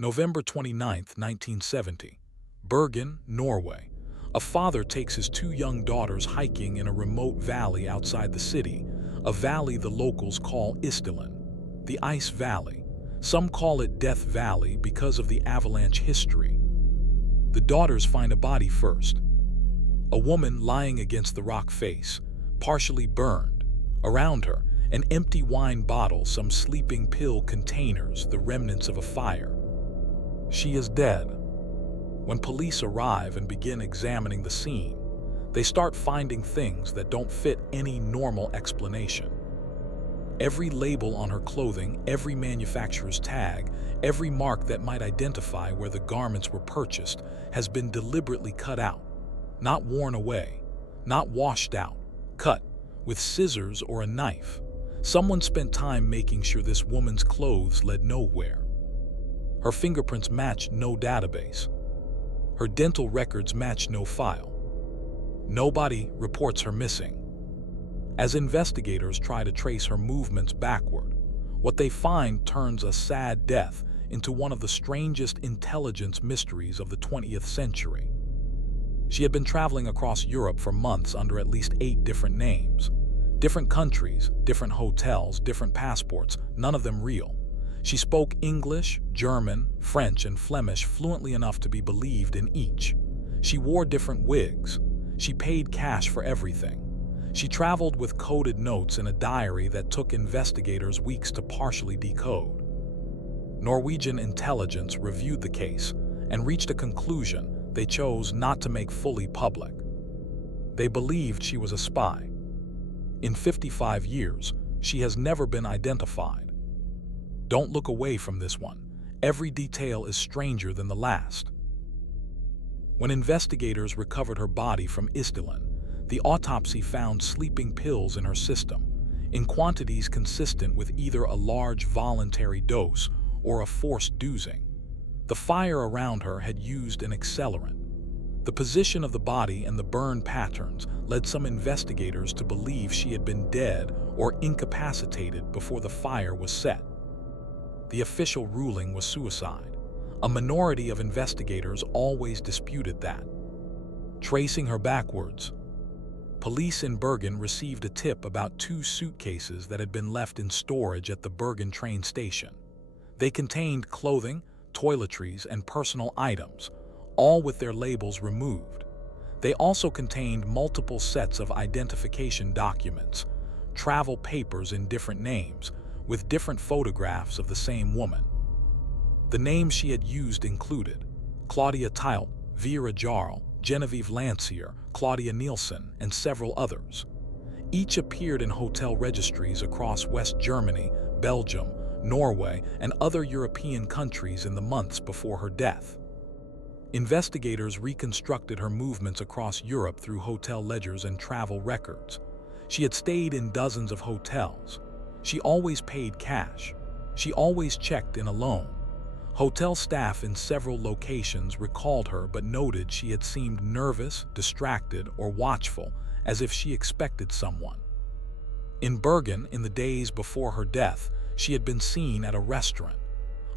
November 29, 1970. Bergen, Norway. A father takes his two young daughters hiking in a remote valley outside the city, a valley the locals call Isdalen, the Ice Valley. Some call it Death Valley because of the avalanche history. The daughters find a body first. A woman lying against the rock face, partially burned. Around her, an empty wine bottle, some sleeping pill containers, the remnants of a fire. She is dead. When police arrive and begin examining the scene, they start finding things that don't fit any normal explanation. Every label on her clothing, every manufacturer's tag, every mark that might identify where the garments were purchased has been deliberately cut out, not worn away, not washed out, cut with scissors or a knife. Someone spent time making sure this woman's clothes led nowhere. Her fingerprints match no database. Her dental records match no file. Nobody reports her missing. As investigators try to trace her movements backward, what they find turns a sad death into one of the strangest intelligence mysteries of the 20th century. She had been traveling across Europe for months under at least 8 different names. Different countries, different hotels, different passports, none of them real. She spoke English, German, French, and Flemish fluently enough to be believed in each. She wore different wigs. She paid cash for everything. She traveled with coded notes in a diary that took investigators weeks to partially decode. Norwegian intelligence reviewed the case and reached a conclusion they chose not to make fully public. They believed she was a spy. In 55 years, she has never been identified. Don't look away from this one. Every detail is stranger than the last. When investigators recovered her body from Isdalen, the autopsy found sleeping pills in her system, in quantities consistent with either a large voluntary dose or a forced dosing. The fire around her had used an accelerant. The position of the body and the burn patterns led some investigators to believe she had been dead or incapacitated before the fire was set. The official ruling was suicide. A minority of investigators always disputed that. Tracing her backwards, police in Bergen received a tip about 2 suitcases that had been left in storage at the Bergen train station. They contained clothing, toiletries, and personal items, all with their labels removed. They also contained multiple sets of identification documents, travel papers in different names, with different photographs of the same woman. The names she had used included Claudia Tilt, Vera Jarl, Genevieve Lancier, Claudia Nielsen, and several others. Each appeared in hotel registries across West Germany, Belgium, Norway, and other European countries in the months before her death. Investigators reconstructed her movements across Europe through hotel ledgers and travel records. She had stayed in dozens of hotels. She always paid cash. She always checked in alone. Hotel staff in several locations recalled her but noted she had seemed nervous, distracted, or watchful, as if she expected someone. In Bergen, in the days before her death, she had been seen at a restaurant.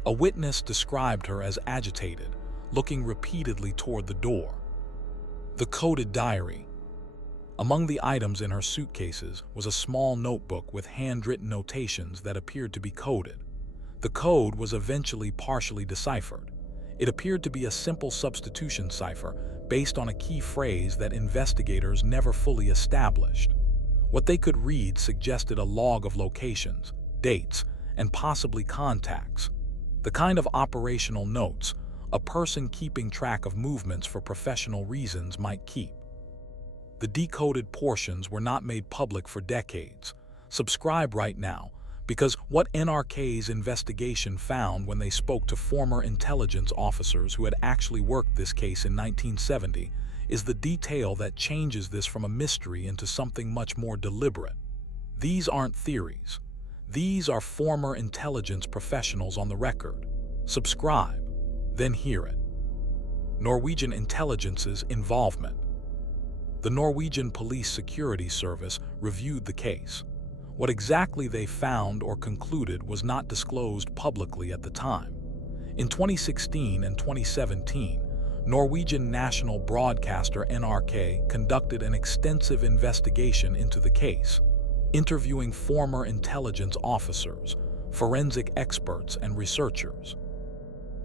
A witness described her as agitated, looking repeatedly toward the door. The coded diary. Among the items in her suitcases was a small notebook with handwritten notations that appeared to be coded. The code was eventually partially deciphered. It appeared to be a simple substitution cipher based on a key phrase that investigators never fully established. What they could read suggested a log of locations, dates, and possibly contacts. The kind of operational notes a person keeping track of movements for professional reasons might keep. The decoded portions were not made public for decades. Subscribe right now, because what NRK's investigation found when they spoke to former intelligence officers who had actually worked this case in 1970 is the detail that changes this from a mystery into something much more deliberate. These aren't theories. These are former intelligence professionals on the record. Subscribe, then hear it. Norwegian intelligence's involvement. The Norwegian Police Security Service reviewed the case. What exactly they found or concluded was not disclosed publicly at the time. In 2016 and 2017, Norwegian national broadcaster NRK conducted an extensive investigation into the case, interviewing former intelligence officers, forensic experts, and researchers.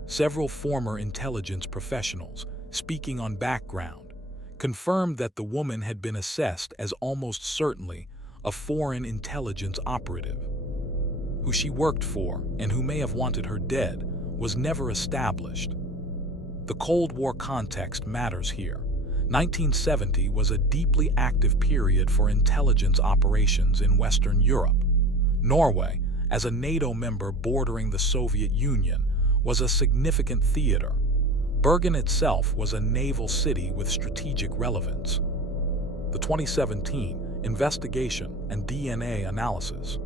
Several former intelligence professionals, speaking on background, confirmed that the woman had been assessed as almost certainly a foreign intelligence operative. Who she worked for and who may have wanted her dead was never established. The Cold War context matters here. 1970 was a deeply active period for intelligence operations in Western Europe. Norway, as a NATO member bordering the Soviet Union, was a significant theater. Bergen itself was a naval city with strategic relevance. The 2017 investigation and DNA analysis.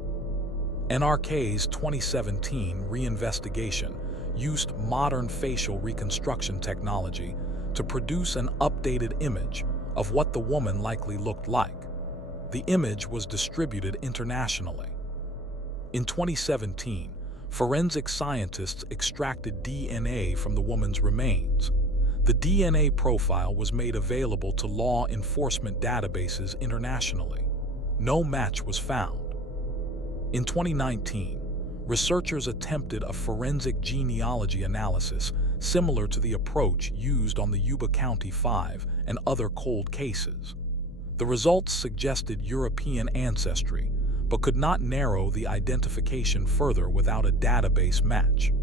NRK's 2017 reinvestigation used modern facial reconstruction technology to produce an updated image of what the woman likely looked like. The image was distributed internationally. In 2017, forensic scientists extracted DNA from the woman's remains. The DNA profile was made available to law enforcement databases internationally. No match was found. In 2019, researchers attempted a forensic genealogy analysis similar to the approach used on the Yuba County 5 and other cold cases. The results suggested European ancestry, but could not narrow the identification further without a database match.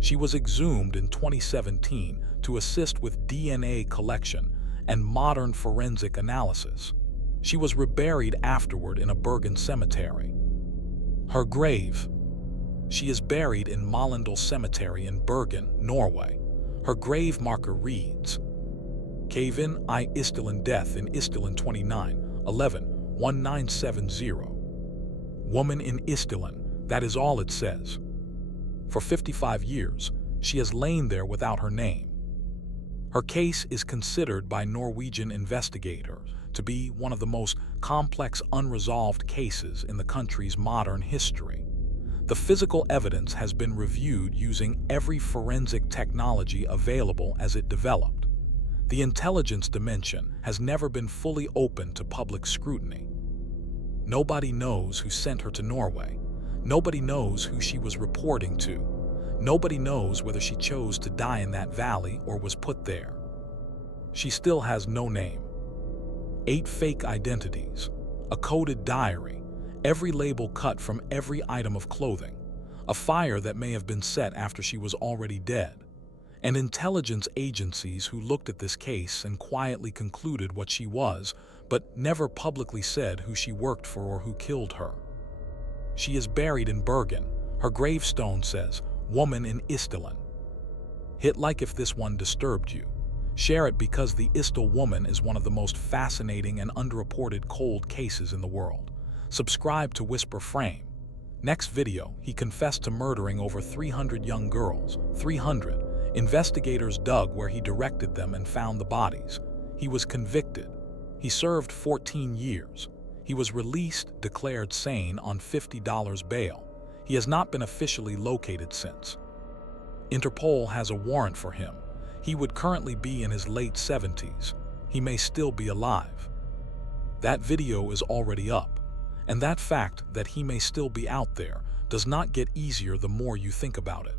She was exhumed in 2017 to assist with DNA collection and modern forensic analysis. She was reburied afterward in a Bergen cemetery. Her grave. She is buried in Mollendal Cemetery in Bergen, Norway. Her grave marker reads, Kevin I. Isdalen, death in Isdalen 29/11/1970. Woman in Isdalen, that is all it says. For 55 years, she has lain there without her name. Her case is considered by Norwegian investigators to be one of the most complex unresolved cases in the country's modern history. The physical evidence has been reviewed using every forensic technology available as it developed. The intelligence dimension has never been fully open to public scrutiny. Nobody knows who sent her to Norway. Nobody knows who she was reporting to. Nobody knows whether she chose to die in that valley or was put there. She still has no name. 8 fake identities, a coded diary, every label cut from every item of clothing, a fire that may have been set after she was already dead, and intelligence agencies who looked at this case and quietly concluded what she was, but never publicly said who she worked for or who killed her. She is buried in Bergen. Her gravestone says, Woman in Isdalen. Hit like if this one disturbed you. Share it because the Isdal woman is one of the most fascinating and underreported cold cases in the world. Subscribe to WhisprFrame. Next video, he confessed to murdering over 300 young girls. 300. Investigators dug where he directed them and found the bodies. He was convicted. He served 14 years. He was released, declared sane on $50 bail. He has not been officially located since. Interpol has a warrant for him. He would currently be in his late 70s. He may still be alive. That video is already up, and that fact that he may still be out there does not get easier the more you think about it.